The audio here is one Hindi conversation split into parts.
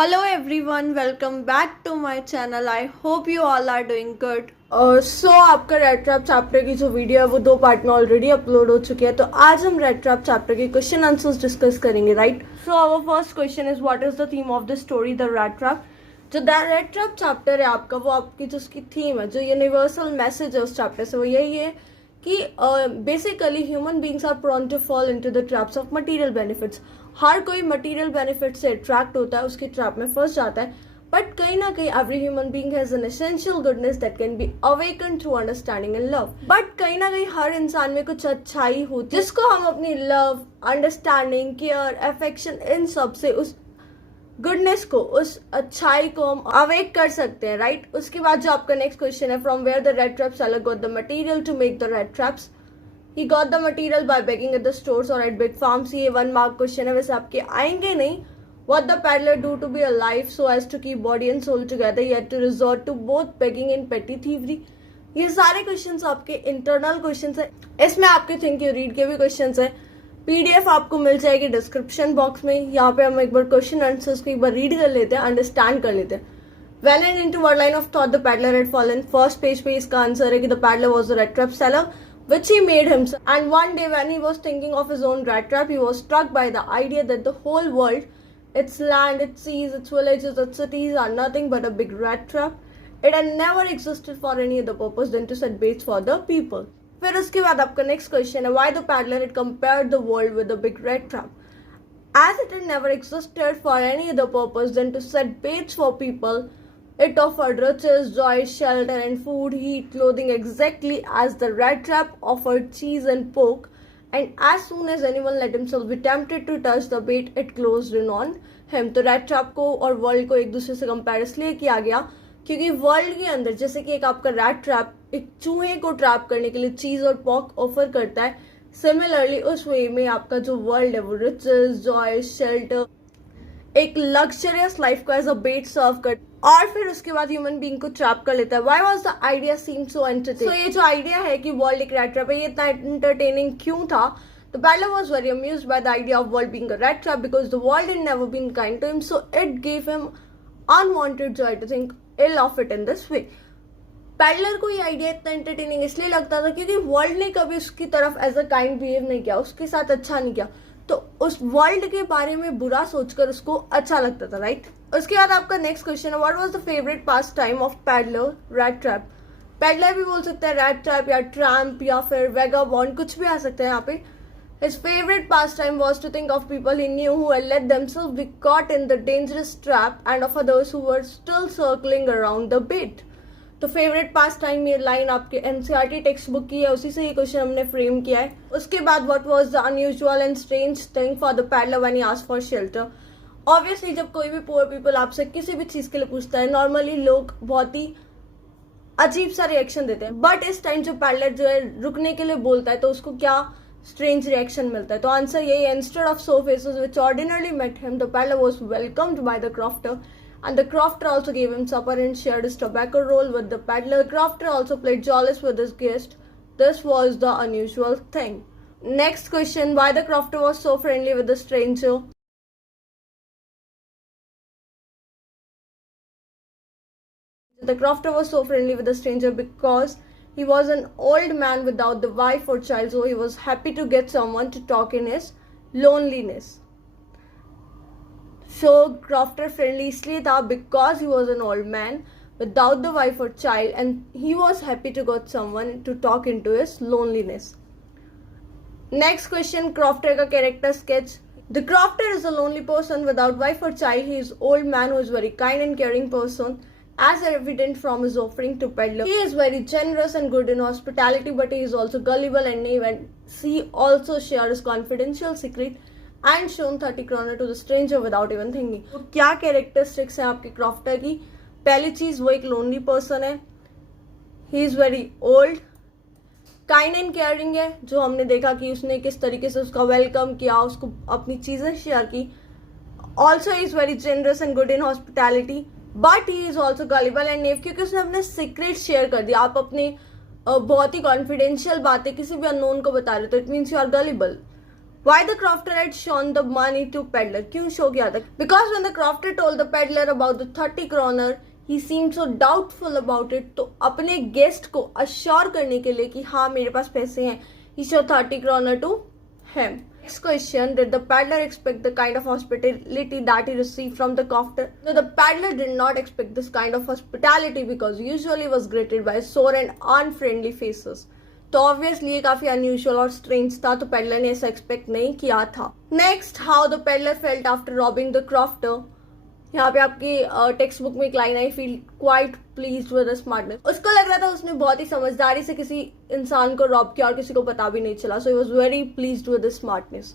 Hello everyone, welcome back to my channel. I hope you all are doing good. आपका रेड ट्रैप चैप्टर की जो वीडियो है वो 2 पार्ट में ऑलरेडी अपलोड हो चुकी है. तो आज हम रेड ट्रैप चैप्टर के क्वेश्चन आंसर्स डिस्कस करेंगे, right? So our first question is what is the theme of the story the rat trap. जो द रेड ट्रैप चैप्टर है आपका, वो आपकी जो उसकी थीम है, जो यूनिवर्सल मैसेज है उस चैप्टर से, वो यही है कि basically human beings are prone to fall into the traps of material benefits. हर कोई मटेरियल बेनिफिट से अट्रैक्ट होता है, उसके ट्रैप में फंस जाता है. बट कहीं ना कहीं every human being has an essential goodness that can be awaken through understanding and love. But कहीं ना कहीं हर इंसान में कुछ अच्छाई होती है जिसको हम अपनी लव, अंडरस्टैंडिंग, केयर, अफेक्शन, इन सब से उस गुडनेस को, उस अच्छाई को हम अवेक कर सकते हैं, राइट? उसके बाद जो आपका नेक्स्ट क्वेश्चन है, from where the rat trap seller got the material to make the rat traps. He got the material by begging at the stores or at big farms. ये 1 मार्क क्वेश्चन है, वैसे आपके आएंगे नहीं. What the peddler do to be alive so as to keep body and soul together, yet to resort to both begging and petty thievery. ये सारे क्वेश्चंस आपके इंटरनल क्वेश्चंस है. इसमें आपके थिंक यू रीड के भी क्वेश्चंस है. पीडीएफ आपको मिल जाएगी डिस्क्रिप्शन बॉक्स में. यहाँ पे हम एक बार क्वेश्चन आंसर्स को एक बार रीड कर लेते हैं, अंडरस्टैंड कर लेते हैं. When and into what line of thought the peddler had fallen? First page पे इसका आंसर है कि the peddler was a red trap seller which he made himself. And one day when he was thinking of his own rat trap, he was struck by the idea that the whole world, its land, its seas, its villages, its cities are nothing but a big rat trap. It had never existed for any other purpose than to set baits for the people. फिर उसके बाद आपका नेक्स्ट क्वेश्चन है, why the peddler had compared the world with a big rat trap. As it had never existed for any other purpose than to set baits for people, it offered riches, joy, shelter and food, heat, clothing, exactly as the rat trap offered cheese and pork. And as soon as anyone let himself be tempted to touch the bait, it closed in on him. तो rat trap को और वर्ल्ड को एक दूसरे से कंपेयर इसलिए किया गया क्योंकि वर्ल्ड के अंदर जैसे कि एक आपका रैट ट्रैप एक चूहे को ट्रैप करने के लिए चीज और पॉक ऑफर करता है, सिमिलरली उस वे में आपका जो वर्ल्ड है वो रिचेस, जॉय, शेल्टर, एक लग्जरियस लाइफ को एज अ बेट सर्व कर और फिर उसके बाद ह्यूमन बीइंग को ट्रैप कर लेता है. Why was the idea seem so entertaining? So ये जो आइडिया है कि वर्ल्ड एक रैट ट्रैप है, ये इतना एंटरटेनिंग क्यों था? The peddler was very amused by the idea of world being a rat trap because the world had never been kind to him, so it gave him unwanted joy to think ill of it in this way. Peddler को ये आइडिया इतना एंटरटेनिंग इसलिए लगता था क्योंकि वर्ल्ड ने कभी उसकी तरफ एज अ काइंड बिहेव नहीं किया, उसके साथ अच्छा नहीं किया, तो उस वर्ल्ड के बारे में बुरा सोचकर उसको अच्छा लगता था, राइट? उसके बाद आपका नेक्स्ट क्वेश्चन है, what was the favourite pass time of peddler? Rat trap. Peddler भी बोल सकते हैं, रैट ट्रैप या ट्रैम्प या फिर वेगाबॉन्ड, कुछ भी आ सकता है यहाँ पे. His favorite pastime was to think of people he knew who had let themselves be caught in the dangerous trap and of others who were still circling around the bait. तो फेवरेट पास टाइम ये लाइन आपके एनसीईआरटी टेक्स्ट बुक की है, उसी से ये क्वेश्चन हमने फ्रेम किया है. उसके बाद what was the unusual and strange thing for the peddler when he asked for shelter. Obviously जब कोई भी पुअर पीपल आपसे किसी भी चीज के लिए पूछता है, नॉर्मली लोग बहुत ही अजीब सा रिएक्शन देते हैं, बट इस टाइम जो पैडलर जो है रुकने के लिए बोलता है तो उसको क्या स्ट्रेंज रिएक्शन मिलता है? तो आंसर यही है, instead of sour faces which ordinarily met him, the peddler was welcomed by the crofter. And the crofter also gave him supper and shared his tobacco roll with the peddler. The crofter also played jollies with his guest. This was the unusual thing. Next question, why the crofter was so friendly with the stranger? The crofter was so friendly with the stranger because he was an old man without the wife or child, so he was happy to get someone to talk in his loneliness. So crofter friendly इसलिए था because he was an old man without the wife or child and he was happy to get someone to talk into his loneliness. Next question, crofter का character sketch. The crofter is a lonely person without wife or child. He is old man who is very kind and caring person, as evident from his offering to peddler. He is very generous and good in hospitality, but he is also gullible and naive, and he also shares his confidential secret and shown 30 kroner to the stranger without even thinking. तो क्या कैरेक्टरिस्टिक्स हैं आपके क्रॉफ्टर की? पहली चीज, वो एक लोनली पर्सन है, he is very old, kind and caring है, जो हमने देखा कि उसने किस तरीके से उसका वेलकम किया, उसको अपनी चीजें शेयर की. Also is very generous and good in hospitality, but he is also gullible and naive, क्योंकि उसने अपने सीक्रेट शेयर कर दिया. आप अपनी बहुत ही कॉन्फिडेंशियल बातें किसी भी अननोन को बता रहे हो तो it means you are gullible. Why the crofter had shown the money to peddler? क्यों शो किया था? Because when the crofter told the peddler about the 30 kroner, he seemed so doubtful about it. तो अपने गेस्ट को अश्योर करने के लिए कि हाँ मेरे पास पैसे हैं, he showed 30 kroner to him. Next question, did the peddler expect the kind of hospitality that he received from the crofter? No, the peddler did not expect this kind of hospitality because usually was greeted by sore and unfriendly faces. तो ऑब्वियसली ये काफी अनयूजुअल और स्ट्रेंज था, तो पेडलर ने ऐसा एक्सपेक्ट नहीं किया था. Next, how the peddler felt after robbing the crofter. यहाँ पे आपकी टेक्स्ट बुक में एक line I, feel quite pleased with the smartness. उसको लग रहा था उसने बहुत ही समझदारी से किसी इंसान को रॉब किया और किसी को पता भी नहीं चला. So he was very pleased with the smartness.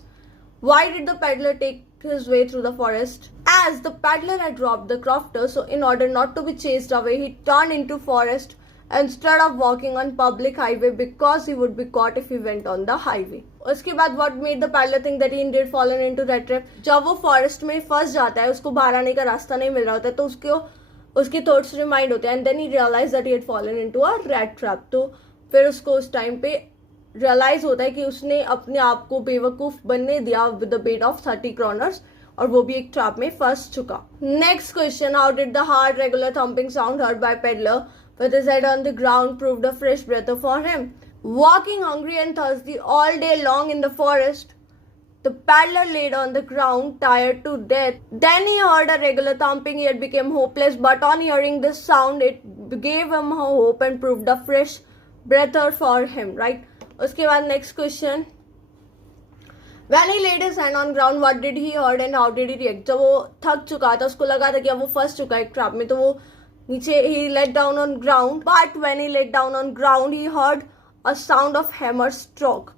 Why did the peddler take his way through the forest? As the peddler had robbed the crofter, so in order not to be chased away, he turned into forest instead of walking on public highway because he would be caught if he went on the highway. उसके बाद what made the peddler think that he indeed fallen into rat trap? जब वो फॉरेस्ट में फंस जाता है, उसको बाहर आने का रास्ता नहीं मिल रहा होता है, तो उसके थॉट्स रिमाइंड होते हैं, and then he realized that he had fallen into a rat trap. तो फिर उसको उस टाइम पे रियलाइज होता है कि उसने अपने आप को बेवकूफ बनने दिया with the bait of 30 kroners और वो भी एक ट्रैप में फंस चुका. Next question, how did the hard regular thumping sound heard by peddler with his head on the ground proved a fresh breath for him. Walking hungry and thirsty all day long in the forest, the peddler laid on the ground, tired to death. Then he heard a regular thumping. He had become hopeless, but on hearing this sound, it gave him hope and proved a fresh breath for him. Right? उसके बाद next question. When he laid his hand on ground, what did he heard and how did he react? जब वो थक चुका था, उसको लगा था कि अब वो फंस चुका है एक ट्रैप में, तो वो नीचे he let down on ground. But when he let down on ground, he heard a sound of hammer stroke.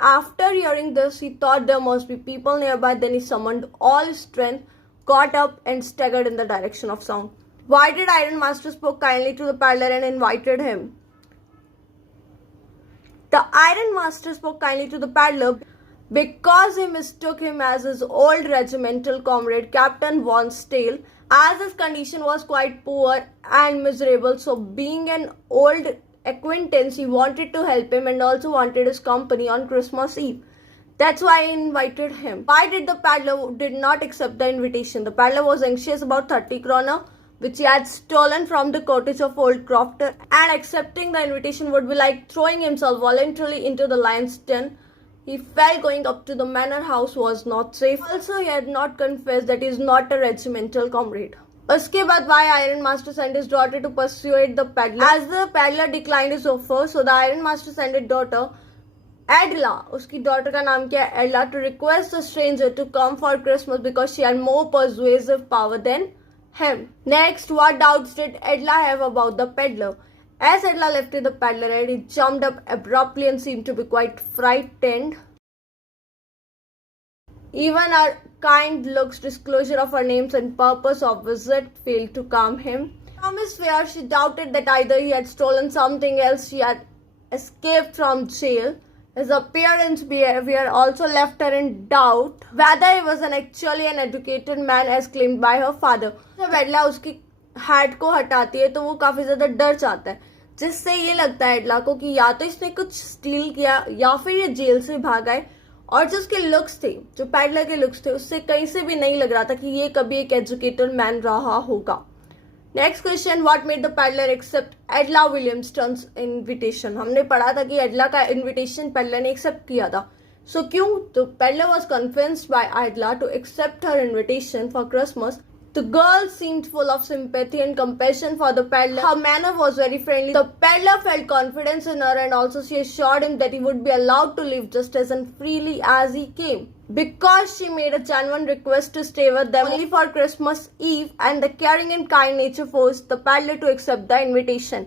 After hearing this, he thought there must be people nearby. Then he summoned all his strength, got up and staggered in the direction of sound. Why did Iron Master spoke kindly to the peddler and invited him? The Iron Master spoke kindly to the peddler because he mistook him as his old regimental comrade, Captain Von Stale, as his condition was quite poor and miserable. So being an old acquaintance, he wanted to help him and also wanted his company on Christmas Eve. That's why I invited him. Why did the peddler did not accept the invitation? The peddler was anxious about 30 kroner which he had stolen from the cottage of old crofter, and accepting the invitation would be like throwing himself voluntarily into the lion's den. He felt going up to the manor house was not safe. Also, he had not confessed that he is not a regimental comrade. उसके बाद why Iron Master sent his daughter to persuade the peddler? As the peddler declined his offer, so the Iron Master sent his daughter Adela, उसकी daughter का नाम क्या है Adela, to request the stranger to come for Christmas because she had more persuasive power than him. Next, what doubts did Adela have about the peddler? As Adela lifted the peddler head, he jumped up abruptly and seemed to be quite frightened. Even her kind looks, disclosure of her names and purpose of visit failed to calm him. From his fear, she doubted that either he had stolen something else, she had escaped from jail. His appearance, behavior also left her in doubt whether he was actually an educated man as claimed by her father. जब एडला उसकी हैट को हटाती है तो वो काफी ज्यादा डर जाता है, जिससे ये लगता है एडला को कि या तो इसने कुछ स्टील किया या फिर ये जेल से भागा है. और जो उसके लुक्स थे, जो पेडलर के लुक्स थे, उससे कहीं से भी नहीं लग रहा था कि ये कभी एक एजुकेटेड मैन रहा होगा. Next question, what made the peddler accept Edla Willmansson's invitation? हमने पढ़ा था कि एडला का इन्विटेशन पेडलर ने एक्सेप्ट किया था. सो क्यों? तो peddler was convinced by Edla to accept her invitation for Christmas. The girl seemed full of sympathy and compassion for the peddler. Her manner was very friendly. The peddler felt confidence in her, and also she assured him that he would be allowed to live just as freely as he came. Because she made a genuine request to stay with them only for Christmas Eve, and the caring and kind nature forced the peddler to accept the invitation.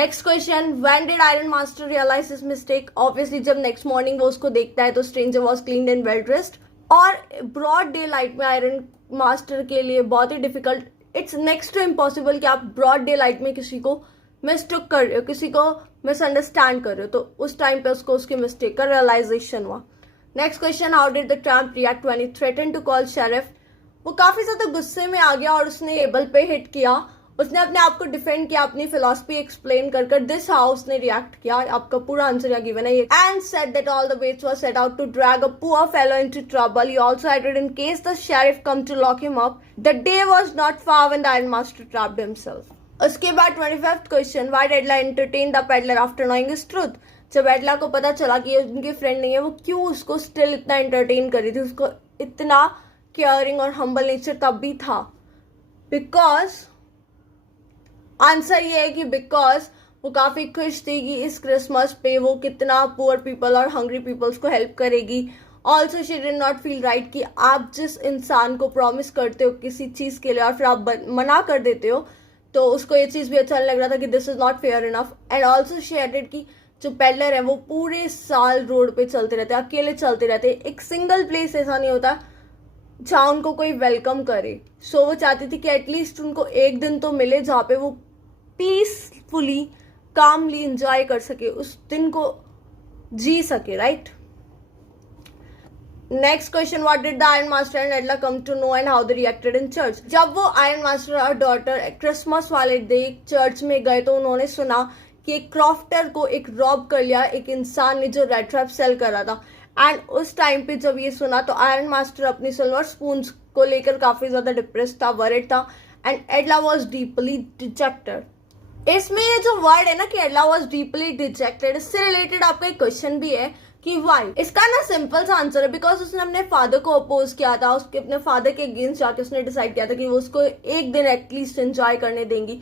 Next question, when did Iron Master realize his mistake? Obviously, जब next morning वो उसको देखता है तो stranger was cleaned and well dressed. और ब्रॉड डे लाइट में आयरन मास्टर के लिए बहुत ही difficult, it's next to impossible कि आप ब्रॉड डे लाइट में किसी को मिस्टेक कर रहे हो, किसी को मिसअंडरस्टैंड कर रहे हो, तो उस टाइम पे उसको उसकी मिस्टेक का रियलाइजेशन हुआ. Next question, how did the tramp react when he threaten to call sheriff? वो काफी ज्यादा गुस्से में आ गया और उसने टेबल पे हिट किया उसने अपने आप को डिफेंड किया, अपनी फिलॉसफी एक्सप्लेन कर कर। दिस हाउ उसने रिएक्ट किया। आपका पूरा आंसर यहाँ गिवन है ये। And said that all the baits were set out to drag a poor fellow into trouble. He also added in case the sheriff come to lock him up, the day was not far when the iron master trapped himself. उसके बाद 25th question, why did Edla entertain the peddler after knowing his truth. जब एडला को पता चला कि ये उनकी फ्रेंड नहीं है, वो क्यों उसको स्टिल इतना एंटरटेन कर रही थी, उसको इतना केयरिंग और हम्बल नेचर तब भी था। बिकॉज आंसर ये है कि बिकॉज वो काफी खुश थी कि इस क्रिसमस पे वो कितना पुअर पीपल और हंग्री पीपल्स को हेल्प करेगी। Also she did not feel right कि आप जिस इंसान को प्रॉमिस करते हो किसी चीज के लिए और फिर आप मना कर देते हो, तो उसको ये चीज भी अच्छा नहीं लग रहा था कि this is not fair enough. And also she added कि जो पेडलर है वो पूरे साल रोड पे चलते रहते, अकेले चलते रहते, एक सिंगल प्लेस ऐसा नहीं होता जहाँ उनको कोई वेलकम करे। सो वो चाहती थी कि एटलीस्ट उनको एक दिन तो मिले जहाँ पे वो पीसफुली कामली एंजॉय कर सके, उस दिन को जी सके, right. Next question, what did the iron master and Edla come to know and how they reacted in church. जब वो आयरन मास्टर और डॉटर क्रिसमस वाले डे चर्च में गए तो उन्होंने सुना कि एक क्रॉफ्टर को एक रॉब कर लिया एक इंसान ने जो रेड ट्रैप सेल कर रहा था। एंड उस टाइम पे जब ये सुना तो आयरन मास्टर अपनी सिल्वर स्पून को लेकर काफी ज्यादा डिप्रेस था, वरिड था। And एडला was deeply dejected. इसमें ये जो वर्ड है ना कि एडला वॉज डीपली डिजेक्टेड, इससे रिलेटेड आपका एक क्वेश्चन भी है कि वाई। इसका ना सिंपल सा आंसर है बिकॉज उसने अपने फादर को अपोज किया था, उसके अपने फादर के अगेंस्ट जाके उसने डिसाइड किया था कि वो उसको एक दिन एटलीस्ट एंजॉय करने देंगी।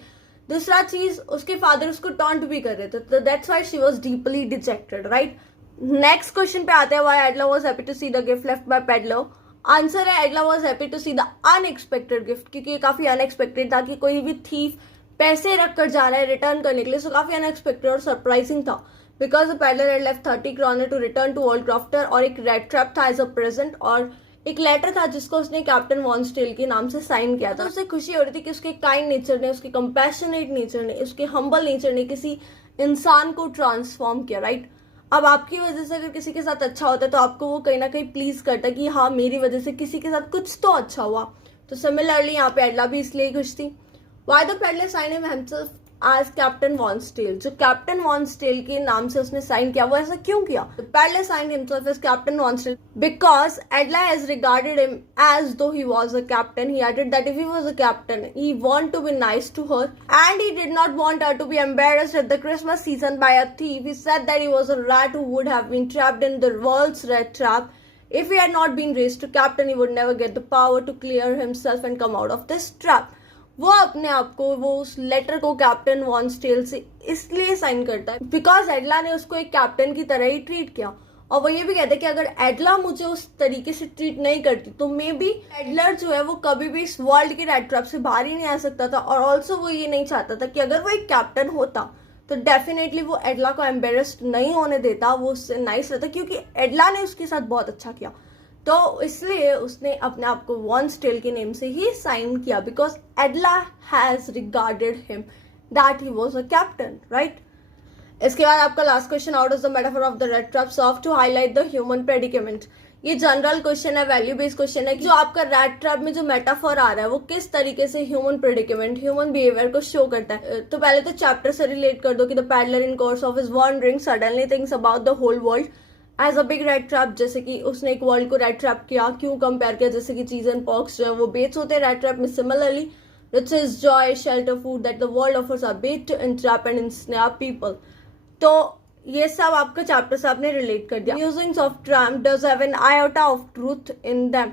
दूसरा चीज, उसके फादर उसको टॉन्ट भी कर रहे थे, तो that's why she was deeply dejected, right. Next question पे आते हैं, why Edla was happy to see the gift left by peddler. Answer है Edla was happy to see the unexpected gift, क्योंकि ये काफी अनएक्सपेक्टेड था कि कोई भी थीफ पैसे रख कर जा रहा है रिटर्न करने के लिए। सो काफी अनएक्सपेक्टेड और सरप्राइजिंग था because the peddler had left 30 kroner to return to old crofter, और एक रेड ट्रैप था एज अ प्रेजेंट, और एक लेटर था जिसको उसने कैप्टन वॉन स्टेल के नाम से साइन किया था। तो उसे खुशी हो रही थी कि उसके काइंड नेचर ने, उसके कंपैशनेट नेचर ने, उसके हम्बल नेचर ने किसी इंसान को ट्रांसफॉर्म किया, राइट। अब आपकी वजह से अगर किसी के साथ अच्छा होता है तो आपको वो कहीं ना कहीं प्लीज करता है कि हाँ मेरी वजह से किसी के साथ कुछ तो अच्छा हुआ। तो सिमिलरली यहाँ पे एडला भी इसलिए खुश थी। Why the peddler sign him himself as captain von Stahle. जो कैप्टन वॉन स्टेल के नाम से उसने साइन किया, वो ऐसा क्यों किया? The peddler signed himself as Captain Von Steel because Adla has regarded him as though he was a captain. He added that if he was a captain, he wanted to be nice to her and he did not want her to be embarrassed at the Christmas season by a thief. He said that he was a rat who would have been trapped in the world's red trap. If he had not been raised to captain, he would never get the power to clear himself and come out of this trap. वो अपने आप को, वो उस लेटर को कैप्टन वॉन स्टेल से इसलिए साइन करता है बिकॉज एडला ने उसको एक कैप्टन की तरह ही ट्रीट किया। और वो ये भी कहते हैं कि अगर एडला मुझे उस तरीके से ट्रीट नहीं करती तो मे बी एडलर जो है वो कभी भी इस वर्ल्ड के रेड ट्रैप से बाहर ही नहीं आ सकता था। और ऑल्सो वो ये नहीं चाहता था कि अगर वो एक कैप्टन होता तो डेफिनेटली वो एडला को एम्बेरस्ड नहीं होने देता, वो उससे नाइस रहता, क्योंकि एडला ने उसके साथ बहुत अच्छा किया। तो इसलिए उसने अपने आप को वॉन स्टेल के नेम से ही साइन किया because Edla has regarded him that he was a captain, right. इसके बाद आपका last question, how is the metaphor of the rat trap serve to highlight the human predicament. ये जनरल क्वेश्चन है, वैल्यू बेस्ड क्वेश्चन है कि जो आपका रेड ट्रैप में जो मेटाफर आ रहा है वो किस तरीके से ह्यूमन प्रेडिकेमेंट, ह्यूमन बिहेवियर को शो करता है। तो पहले तो चैप्टर से रिलेट कर दो कि the peddler in course of his wandering suddenly thinks about the whole world as a big rat trap. जैसे कि उसने एक वर्ल्ड को रेड ट्रैप किया, क्यों कंपेयर किया, जैसे कि चीज एंड पॉक्स जो है वो बेट्स होते हैं रेड ट्रैप में। Similarly riches, joy, shelter, food that the world offers are bait to entrap and ensnare people. तो ये सब आपका चैप्टर से आपने रिलेट कर दिया। Musings of Trump does have an iota of truth in them.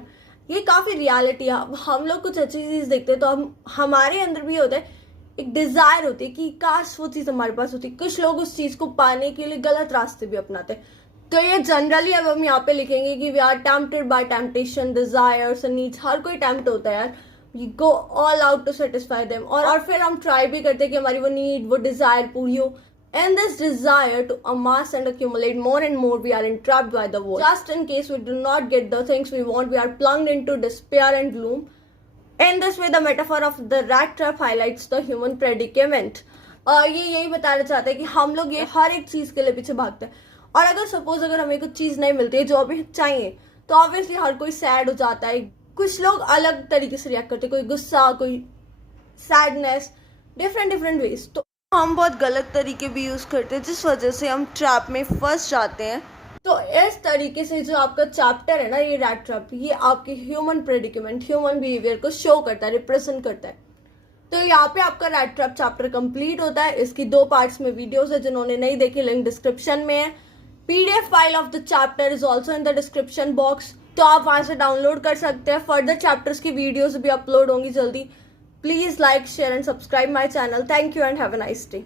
ये काफी रियलिटी है। हम लोग कुछ अच्छी चीज देखते हैं तो हमारे अंदर भी होता है, एक डिजायर होती है कि काश वो चीज हमारे पास होती। कुछ लोग उस चीज को पाने के लिए गलत रास्ते भी अपनाते हैं। तो ये जनरली अब हम यहाँ पे लिखेंगे कि we are tempted by temptation, desires and needs. हर कोई टेम्प्ट होता है यार, we go all out to satisfy them. और फिर हम ट्राई भी करते हैं कि हमारी वो नीड, वो डिजायर पूरी हो। In this desire to amass and accumulate more and more, we are entrapped by the world. Just in case we do not get the things we want, we are plunged into despair and gloom. In this way, the metaphor of the rat trap highlights the human predicament. ये यही बताना चाहते हैं कि हम लोग ये हर एक चीज के लिए पीछे भागते हैं, और अगर सपोज अगर हमें कुछ चीज नहीं मिलती है जो अभी चाहिए, तो ऑब्वियसली हर कोई सैड हो जाता है। कुछ लोग अलग तरीके से रिएक्ट करते हैं, कोई गुस्सा, कोई सैडनेस, डिफरेंट डिफरेंट वेज। तो हम बहुत गलत तरीके भी यूज़ करते हैं जिस वजह से हम ट्रैप में फंस जाते हैं। तो इस तरीके से जो आपका चैप्टर है ना, ये रैट ट्रैप, ये आपकी ह्यूमन प्रेडिकेमेंट, ह्यूमन बिहेवियर को शो करता है, रिप्रेजेंट करता है। तो यहाँ पे आपका रैट ट्रैप चैप्टर कंप्लीट होता है। इसकी 2 पार्ट्स में वीडियोस है, जिन्होंने नहीं देखी लिंक डिस्क्रिप्शन में है। PDF file of the chapter is also in the description box, तो आप वहां से डाउनलोड कर सकते हैं। फर्दर चैप्टर्स की वीडियोस भी अपलोड होंगी जल्दी। Please like, share and subscribe my channel. Thank you and have a nice day.